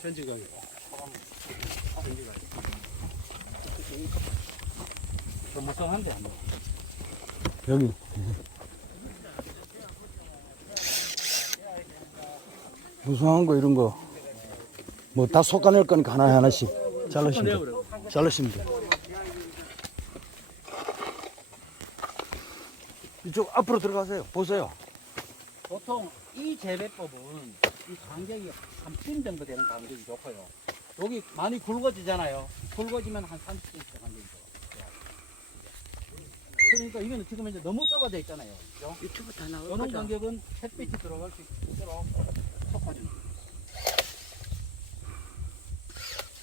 전지가 좀 무성한데 한 번. 여기. 무성한 거 이런 거 뭐 다 솎아낼 거니까 하나 하나씩. 잘라시면 돼. 이쪽 앞으로 들어가세요. 보세요. 보통 이 재배법은 이 간격이 한핀 정도 되는 간격이 좋고요. 여기 많이 굵어지잖아요. 굵어지면 한 30cm 간격이 좋아요. 그러니까 이거는 지금 이제 너무 좁아져 있잖아요. 그죠? 유튜브 다 이런 나오거든. 간격은 햇빛이 들어갈 수 있도록 섞어주는 거예요.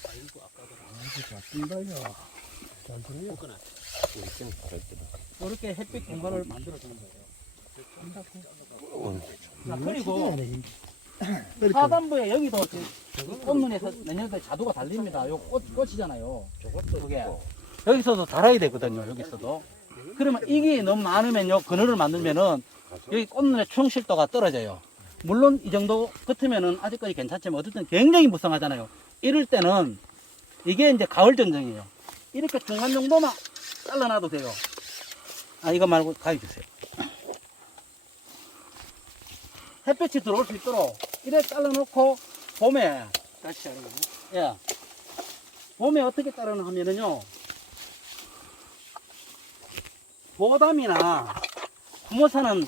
아이고, 아까도 잘 들어요. 이렇게 햇빛 공간을 만들어주는 거예요. 자, 그리고 하단부에 여기도 지금 꽃눈에서 내년도에 자두가 달립니다. 요 꽃, 꽃이잖아요. 그게. 여기서도 달아야 되거든요. 여기서도. 그러면 이게 너무 많으면요. 그늘을 만들면은 여기 꽃눈의 충실도가 떨어져요. 물론 이 정도 같으면은 아직까지 괜찮지만 어쨌든 굉장히 무성하잖아요. 이럴 때는 이게 이제 가을 전쟁이에요. 이렇게 중간 정도만 잘라놔도 돼요. 아, 이거 말고 가위 주세요. 햇빛이 들어올 수 있도록 이래 잘라놓고 봄에 다시 자르는 거. 예. 봄에 어떻게 자르나 하면은요. 보담이나 구모사는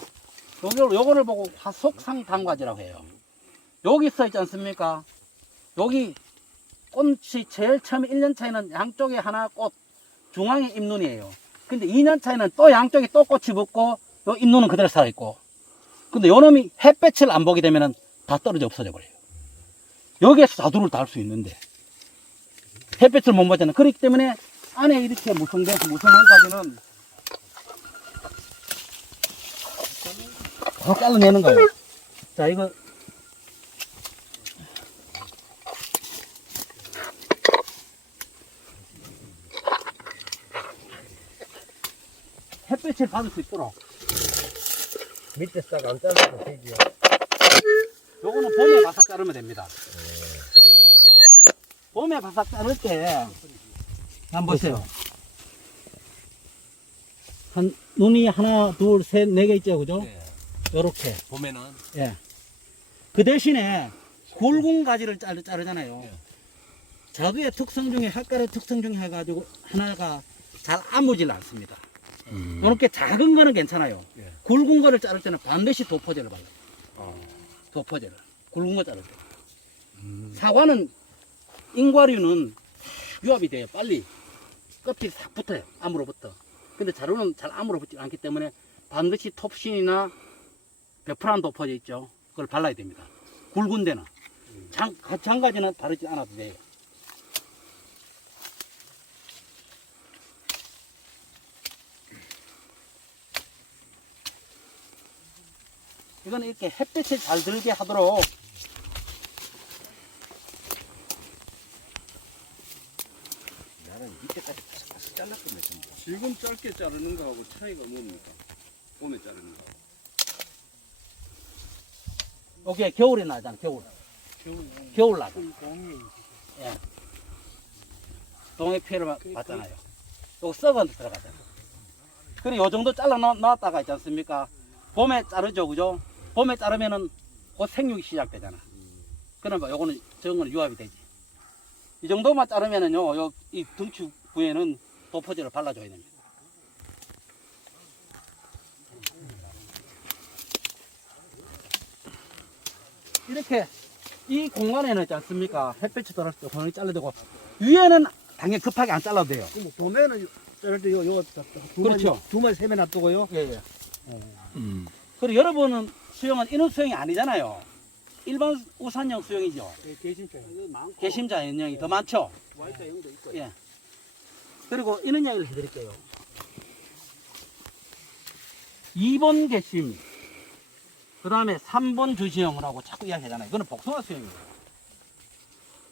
요걸, 요거를 보고 화속상 단과지라고 해요. 여기 써 있지 않습니까? 여기 꽃이 제일 처음에 1년 차이는 양쪽에 하나 꽃 중앙에 잎눈이에요. 근데 2년 차이는 또 양쪽에 또 꽃이 붙고 요 잎눈은 그대로 살아있고 근데 요놈이 햇볕을 안 보게 되면은 다 떨어져 없어져 버려요. 여기에서 자두를 달 수 있는데 햇볕을 못 받잖아요. 그렇기 때문에 안에 이렇게 무성돼서 무성한 가지는 다 잘라내는 거예요. 자, 이거 햇빛을 받을 수 있도록 밑에 싹 안 잘라도 되지요. 요거는 봄에 바싹 자르면 됩니다. 봄에 바싹 자를 때, 한번 보세요. 한, 눈이 하나, 둘, 셋, 네 개 있죠, 그죠? 네. 요렇게. 봄에는 예. 그 대신에 굵은 가지를 자르, 자르잖아요. 예. 자두의 특성 중에 학과의 특성 중에 해가지고 하나가 잘 아무질 않습니다. 이렇게 작은 거는 괜찮아요. 예. 굵은 거를 자를 때는 반드시 도포제를 발라요. 어. 도포제를. 굵은 거 자를 때. 사과는 인과류는 유압이 돼요. 빨리 껍질이 싹 붙어요. 암으로부터. 근데 자루는 잘 암으로 붙지 않기 때문에 반드시 톱신이나 베프란 도포제 있죠. 그걸 발라야 됩니다. 굵은 데는. 장, 장가지는 바르지 않아도 돼요. 이건 이렇게 햇빛이 잘 들게 하도록. 나는 밑에까지 바삭바삭 잘랐거든 전부. 지금 짧게 자르는 거하고 차이가 뭡니까? 봄에 자르는 거. 이게 겨울에 나잖아 겨울. 겨울 나잖 예. 동해 피해를 받- 받잖아요. 요거 썩은 데 들어가잖아. 그리고 요 정도 잘라 놔- 놨다가 있지 않습니까? 봄에 자르죠 그죠 봄에 자르면은 곧 생육이 시작되잖아 그러면 요거는 적은 거는 유압이 되지 이 정도만 자르면은요 요 이 등추 부에는 도포제를 발라줘야 됩니다 이렇게 이 공간에는 있지 않습니까? 햇빛이 들어올 때 번이 잘라되고 위에는 당연히 급하게 안 잘라도 돼요. 그럼 봄에는 자를 때 요, 요, 두 그렇죠. 마리, 두 마리, 세매 놔두고요. 예, 예. 음. 그리고 여러분은 수영은 인원 수영이 아니잖아요. 일반 우산형 수영이죠. 계신자. 개심자 인형이 더 많죠. 와이카 형도 있고. 예. 그리고 이런 이야기를 해드릴게요. 2번 개심, 그 다음에 3번 주시형을 하고 자꾸 이야기하잖아요. 이거는 복숭아 수영이에요.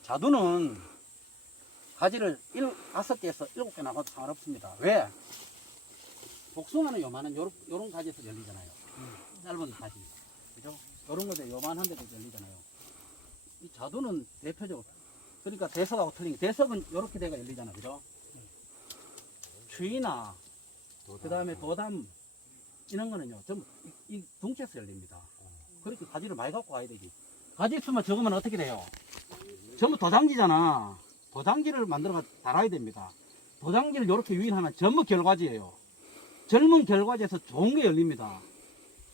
자두는 가지를 일, 다섯 개에서 일곱 개 나가도 상관없습니다. 왜? 복숭아는 요만한 요런, 요런 가지에서 열리잖아요. 짧은 가지. 그죠? 요런 것에 요만한 데도 열리잖아요. 이 자두는 대표적으로 그러니까 대석하고 틀린 게 대석은 이렇게 돼가 열리잖아 그죠? 추위나 그 다음에 도담 이런 거는요 전부 이, 이 둥치에서 열립니다 그렇게 가지를 많이 갖고 와야 되지 가지 수만 적으면 어떻게 돼요? 전부 도장지잖아 도장지를 만들어 달아야 됩니다 도장지를 이렇게 유인하면 전부 결과지예요 젊은 결과지에서 좋은 게 열립니다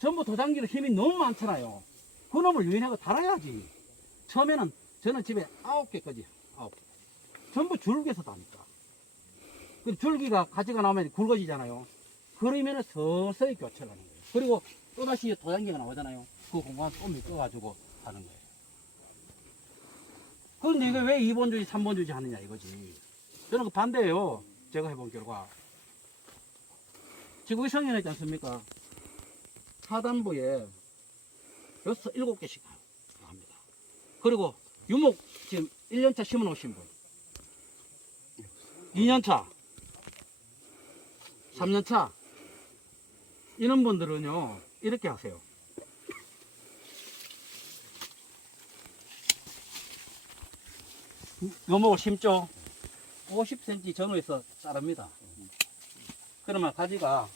전부 도장지로 힘이 너무 많잖아요. 그놈을 유인하고 달아야지. 처음에는 저는 집에 아홉 개까지 아홉 개. 전부 줄기에서 답니다. 그 줄기가 가지가 나오면 굵어지잖아요. 그러면은 서서히 교체를 하는 거예요. 그리고 또다시 도장기가 나오잖아요. 그 공간 또 묶어가지고 하는 거예요. 그런데 이게 왜 2번 주지 3번 주지 하느냐 이거지. 저는 그 반대예요. 제가 해본 결과. 의성에는 있지 않습니까 하단부에 여섯 일곱 개씩 합니다. 그리고 유목 지금 1년차 심어 놓으신 분. 2년차 3년차. 이런 분들은요 이렇게 하세요. 요목을 심죠? 50cm 전후에서 자릅니다. 그러면 가지가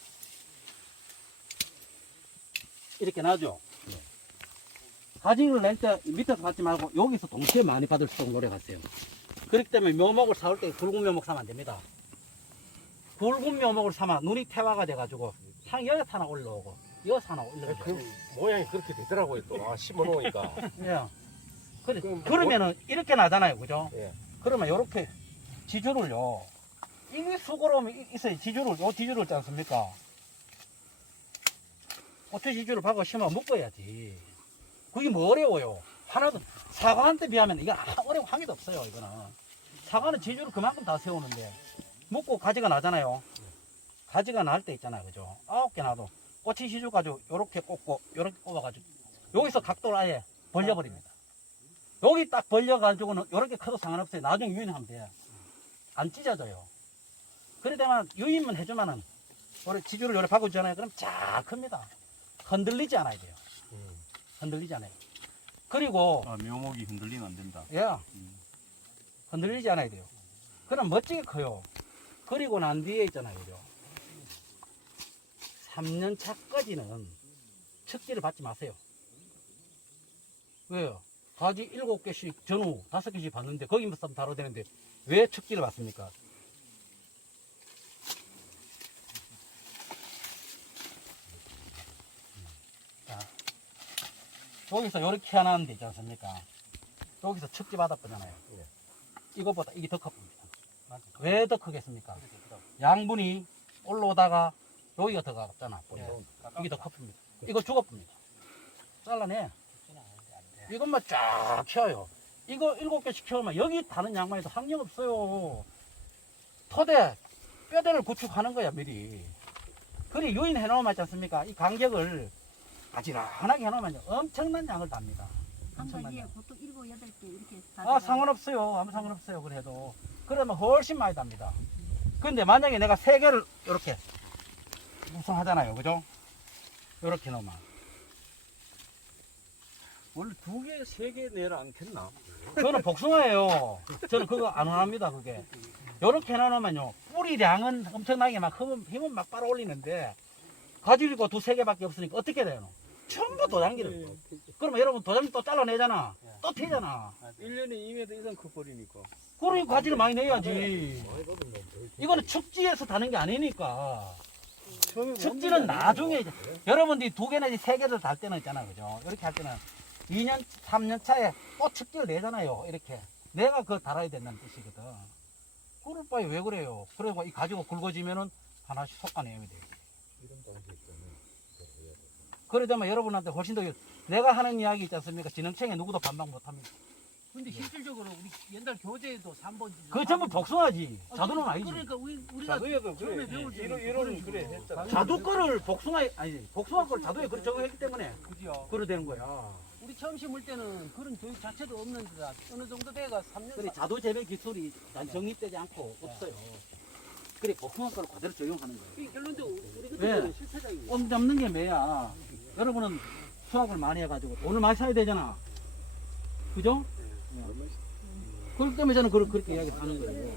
이렇게 나죠? 가지를 낼때 밑에서 받지 말고 여기서 동시에 많이 받을 수 있도록 노력하세요. 그렇기 때문에 묘목을 사올 때 굵은 묘목 사면 안 됩니다. 굵은 묘목을 사면 눈이 태화가 돼가지고 상 여기서 하나 올라오고 여기서 하나 올라오고. 그 모양이 그렇게 되더라고요 또. 아, 심어 놓으니까. 예. 그래, 그럼 뭐- 그러면은 이렇게 나잖아요 그죠? 예. 그러면 이렇게 지주를요 이게 수고로움이 있어요 지주를. 요 지주를 있지 않습니까 지주를 박아 심어 묶어야지. 그게 뭐 어려워요? 하나도 사과한테 비하면 아- 어려운 항의도 없어요 이거는. 사과는 지주를 그만큼 다 세우는데 묶고 가지가 나잖아요. 가지가 날 때 있잖아요 그죠? 아홉 개 나도 꼬치 지주 가지고 요렇게 꽂고 요렇게 꼽아가지고 여기서 각도를 아예 벌려버립니다. 여기 딱 벌려가지고는 요렇게 커도 상관없어요. 나중에 유인하면 돼안 찢어져요. 그래 되면 유인만 해주면은 우리 지주를 요렇게 바꿔주잖아요? 그럼 쫙 큽니다 흔들리지 않아야 돼요. 음. 흔들리지 않아요. 그리고 아 묘목이 흔들리면 안 된다. 예. 흔들리지 않아야 돼요. 그럼 멋지게 커요. 그리고 난 뒤에 있잖아요. 그죠? 3년 차까지는 척지를 받지 마세요. 왜요? 가지 7개씩 전후 5개씩 받는데 거기만 쓰면 다뤄야 되는데 왜 척지를 받습니까 여기서 이렇게 하나는 되지 않습니까 여기서 척지 받아보잖아요. 이것보다 이게 더 큽니다. 왜 더 크겠습니까? 양분이 올라오다가 여기가 더 가깝잖아. 뿌리. 이게 더 큽니다. 이거 죽어봅니다. 잘라내. 이것만 쫙 키워요. 이거 일곱 개씩 키우면 여기 다른 양반에서 항령 없어요. 토대, 뼈대를 구축하는 거야, 미리. 그래, 유인해 놓으면 있지 않습니까? 이 간격을 아지런하게 해놓으면 엄청난 양을 답니다. 한 엄청난 가지에 양. 보통 일곱 여덟 개 이렇게 아 상관없어요. 아무 상관없어요 그래도. 그러면 훨씬 많이 답니다. 근데 만약에 내가 세 개를 이렇게 무성하잖아요. 그죠? 이렇게 넣으면. 원래 두 개, 세 개 내라 않겠나? 저는 복숭아예요. 저는 그거 안 원합니다 그게. 이렇게 해놓으면요. 뿌리량은 엄청나게 막 힘은, 힘은 막 빨아올리는데 가지고 두세 개밖에 없으니까 어떻게 돼요 전부 도장기를 그러면 여러분 도장기 또 잘라내잖아. 또 튀잖아. 1년에 2m 이상 커버리니까. 그러니까 가지를 많이 내야지. 이거는 축지에서 다는 게 아니니까. 축지는 나중에 이제 여러분들이 두 개나 세 개를 달 때는 있잖아요 그죠? 이렇게 할 때는 2년 3년 차에 또 축지를 내잖아요 이렇게. 내가 그걸 달아야 된다는 뜻이거든. 그럴 바에 왜 그래요? 그리고 이 가지고 굵어지면은 하나씩 솎아내야 돼요 그러자면 여러분한테 훨씬 더 내가 하는 이야기 있지 않습니까 진흥청에 누구도 반박 못합니다 근데 실질적으로 우리 옛날 교재에도 3번 그거 전부 복숭아지 자두는 아니지 그러니까 우리, 우리가 자두에도 처음에 그래. 배울 때 이런 이런 그래 했잖아. 자두 거를 복숭아에 아니 복숭아 거를 자두에 그렇게 적용했기 때문에 그죠? 그래 되는 거야. 우리 처음 심을 때는 그런 교육 자체도 없는데 어느 정도 돼가 3년 그래 자두 재배 기술이 난 정립되지 않고 없어요. 그래 복숭아 거를 그대로 적용하는 거예요. 이 결론도 우리 왜? 그때는 실패작이 꼼 잡는 게 뭐야? 여러분은 수학을 많이 해가지고 돈을 많이 써야 되잖아. 그죠? 그렇기 때문에 저는 그렇게, 그렇게 이야기 하는 거예요.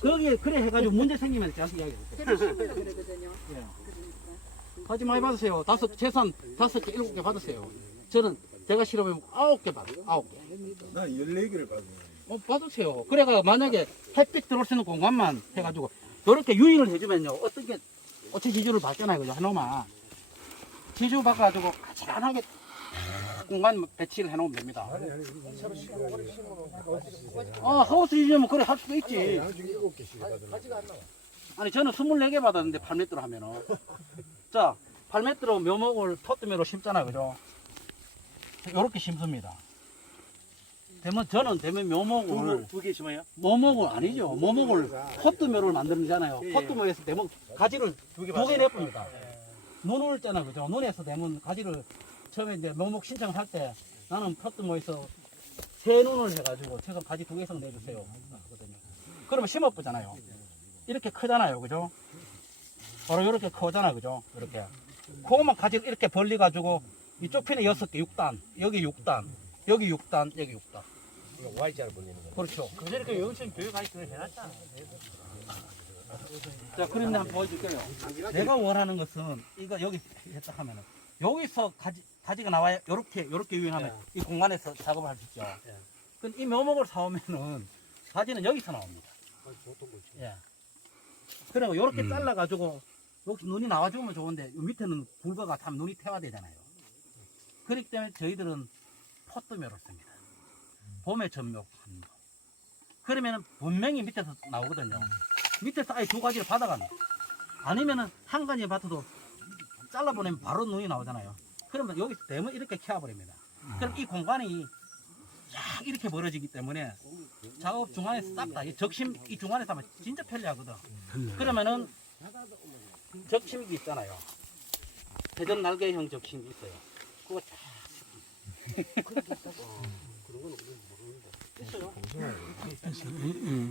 거기에 그래 해가지고 문제 생기면 다시 이야기 해요. 그러거든요. 예. 하지 많이 받으세요. 다섯 재산 다섯 개 일곱 개 받으세요. 저는 제가 실험해 아홉 개 받아요. 아홉 개. 난 14개를 받네. 어, 받으세요. 그래가 만약에 햇빛 들어올 수 있는 공간만 해가지고 이렇게 유인을 해주면요. 어떤 게 어체 지주를 받잖아요. 그죠? 하나만 지주 받아가지고 가지런하게 공간 배치를 해놓으면 됩니다. 아, 하우스 지주면 그래 할 수도 있지. 아니 저는 24개 받았는데 8m로 하면은. 자 8m로 묘목을 토트매로 심잖아요 그죠? 요렇게 심습니다. 되면 저는 되면 묘목을 두개 심어요? 묘목을 아니죠. 묘목을 토트매를 만들잖아요. 예, 예. 토트매에서 되면 가지를 두 개 내쁩니다 눈을 잖아 그죠 눈에서 되면 가지를 처음에 이제 묘목 신청을 할때 나는 토트매에서 세 눈을 해가지고 제가 가지 두 개씩 내주세요 하거든요 그러면 심어보잖아요 이렇게 크잖아요, 그죠? 바로 이렇게 크잖아, 그죠? 이렇게. 그거만 가지고 이렇게 벌려가지고 이쪽 편에 여섯 개, 6단, 여기 6단, 여기 6단, 여기 6단. 이거 Y자를 벌리는 거. 그렇죠. 그저렇게 영천 교육 가이드를 해놨잖아. 자, 그런데 한번 보여줄게요. 내가 원하는 것은 이거 여기 했다 하면은 여기서 가지, 가지가 나와야 요렇게, 요렇게 유인하면 이 공간에서 작업을 할수 있죠. 예. 근데 이 묘목을 사오면은 가지는 여기서 나옵니다. 예. 그리고 요렇게 잘라가지고 여기 눈이 나와주면 좋은데 요 밑에는 굵어가 다 눈이 태화되잖아요. 그렇기 때문에 저희들은 포트묘를 씁니다. 봄에 전묘하는 거. 그러면은 분명히 밑에서 나오거든요. 밑에서 아예 두 가지를 받아가는 거. 아니면은 한 가지 받아도 잘라보내면 바로 눈이 나오잖아요. 그러면 여기서 대면 이렇게 켜버립니다. 그럼 이 공간이 쫙 이렇게 벌어지기 때문에 작업 중간에서 싹다 이 적심 이 중간에서 하면 진짜 편리하거든. 그러면은 적심기 있잖아요. 회전 날개형 적심기 있어요. 그거 쫙.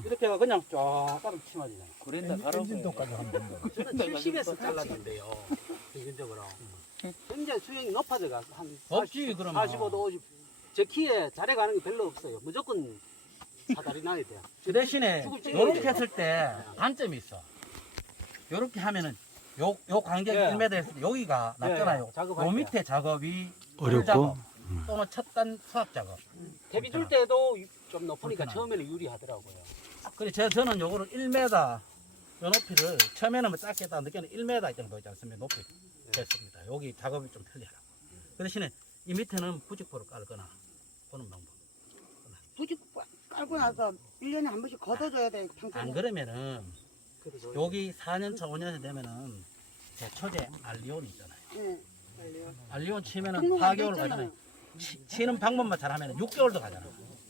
이렇게 해가 그냥 쫙 따르면 심어지잖아요. 그랜다 가로. 엔진도까지 하면 된다. 저는 70에서 잘랐는데요.平均적으로. 굉장히 수영이 높아져가 한 없지, 그러면. 45도 50. 제 키에 자래 가는 게 별로 없어요. 무조건 사다리 나야 돼요. 그 대신에 죽을 찌- 요렇게 했을 때 단점이 있어. 요렇게 하면은 요, 요 간격이 예. 1m 했을 때 여기가 낮잖아요. 예, 작업할 요 때. 밑에 작업이 어렵고? 작업 또는 첫단 수학 작업. 대비 줄 때도 좀 높으니까 처음에는 유리하더라고요. 그래 저, 저는 요거를 1m 요 높이를 처음에는 뭐 작게 했다 늦게는 1m 정도 있지 않습니까? 높이 됐습니다. 여기 작업이 좀 편리하라고. 그 대신에 이 밑에는 부직포를 깔거나 그런 방법. 부직 깔고 나서 1년에 한 번씩 걷어줘야 돼. 평소에. 안 그러면은 그래서 여기 4년 차 5년 차 되면은 제 초제 알리온 있잖아요. 네. 빨리요. 알리온 치면은 등록 안 4개월 돼 가잖아요. 치, 치는 방법만 잘하면 6개월도 가잖아.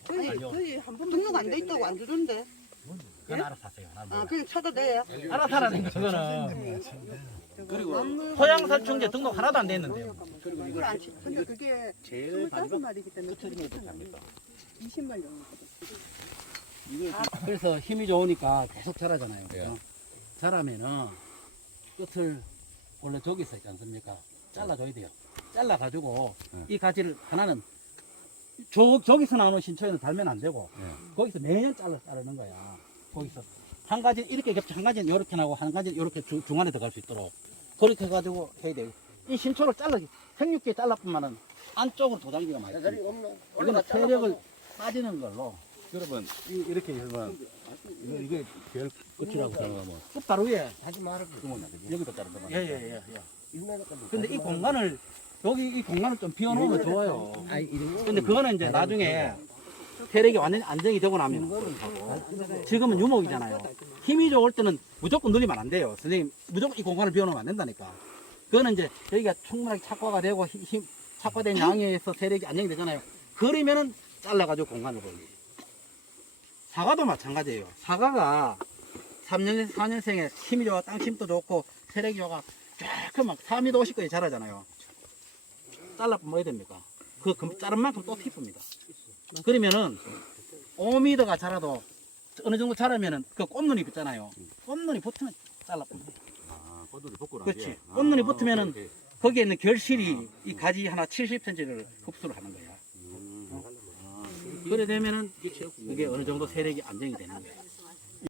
저희, 알리온. 저희 한번 등록 안 돼 있다고 안 주던데. 그건 알아서 하세요. 난 아, 몰라. 그냥 쳐도 돼요. 알아서 하라는 거 그거는 그리고 토양살충제 등록 하나도 안돼 있는데요. 이걸 안 치. 근데 그게 제일 25마리기 때문에 그게 괜찮아요. 20마리 정도. 그래서 힘이 좋으니까 계속 자라잖아요. 예. 그죠? 자라면은 끝을 원래 저기서 있지 않습니까? 잘라줘야 돼요. 잘라가지고 예. 이 가지를 하나는 저, 저기서 나오는 신초에는 달면 안 되고 예. 거기서 매년 잘라 자르는 거야. 거기서 한 가지 이렇게 겹쳐 한 가지는 이렇게 나고 한 가지는 이렇게 중, 중간에 들어갈 수 있도록 그렇게 해가지고 해야 돼요. 이 신초를 잘라 생육계 잘라뿐만은 안쪽으로 도장기가 많아요. 이거는 세력을 빠지는 걸로 여러분 이- 이렇게 하면 이거 이게 별 끝이라고 생각하면 끝 바로 위에 하지 말고 그러면 여기다 자르면 예예 예 예, 근데 이 공간을 여기 이 공간을 좀 비워놓으면 좋아요. 근데 그거는 이제 나중에 세력이 완전히 안정이 되고 나면 지금은 유목이잖아요. 힘이 좋을 때는 무조건 늘리면 안 돼요. 선생님 무조건 이 공간을 비워놓으면 안 된다니까. 그거는 이제 여기가 충분하게 착화가 되고 힘, 힘- 착화된 양에 의해서 세력이 안정이 되잖아요. 그러면은 잘라가지고 공간을 벌리. 사과도 마찬가지예요. 사과가 3년, 4년생에 힘이 좋아, 땅심도 좋고, 세력이 좋아, 쫙막 3m 50까지 자라잖아요. 잘라면 뭐 해야 됩니까? 그 금- 자른 만큼 또 티쁩니다. 그러면은 5m가 자라도 어느 정도 자라면은 그 꽃눈이 붙잖아요. 꽃눈이 붙으면 잘라봅니다. 아 꼬들이 벗고 그렇지. 꽃눈이 붙으면은 거기에 있는 결실이 이 가지 하나 70cm를 흡수를 하는 거야. 그래 되면은 그게 어느 정도 세력이 안정이 되는 거예요.